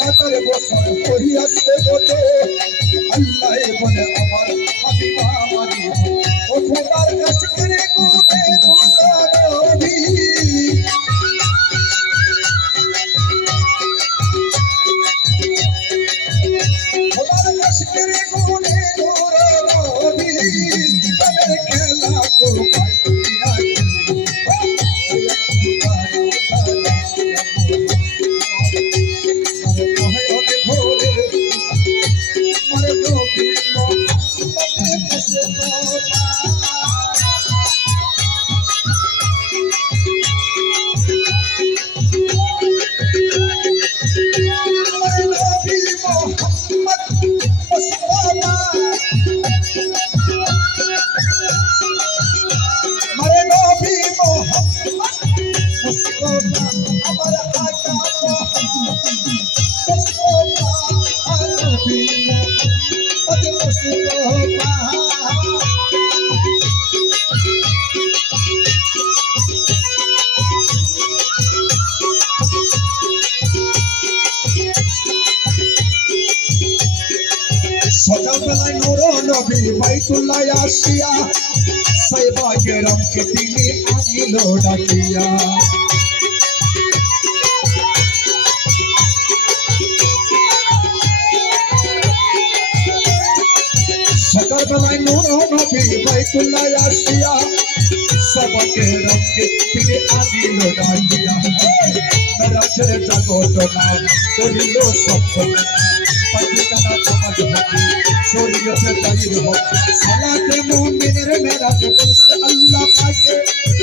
হাজার বছর হইয়াছে গত আল্লাহ বলে আমার হাবিবা মারিয়া ও খোদার আশকের গুণে গুণারবি খোদার আশকের গুণে গুণারবি তবে খেলা তো পাইয়া সকালবেলায় নূর নবী বাইতুল্লাহ আসিয়া সাইবা কেরামকে তিনি আনিল ডাকিয়া সকালবেলায় নূর নবী বাইতুল্লাহ আসিয়া সাইবা কেরামকে তিনি আনিল ডাকিয়া মেরাজের জগৎ নাম করিল সফল পাকিস্তানা সমাজ হকি শরীয়তে জাহির হক সালাতে মুমিনের মেরাজ বলছে আল্লাহ পাকে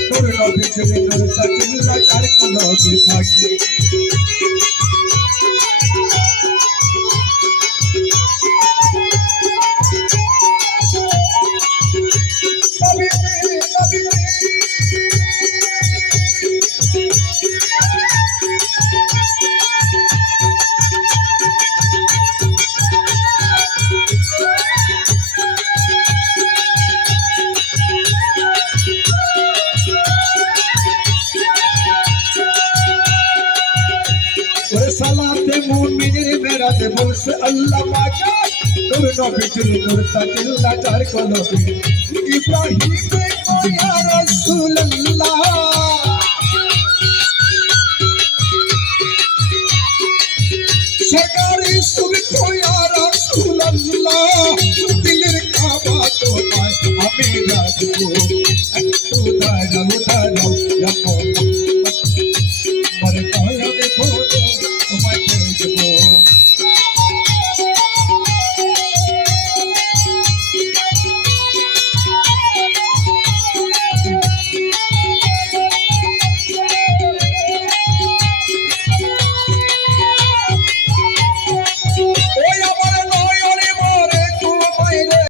নূর নবী জেনে নূর তাকিল্লাহ কার কলবে থাকে সালাতে মুমিনের মেরাজ বলছে আল্লাহ পাকে নূর নবী জেনে নূর তাকিল্লাহ কার কলবে ইব্রাহিম কো ইয়া রাসূলুল্লাহ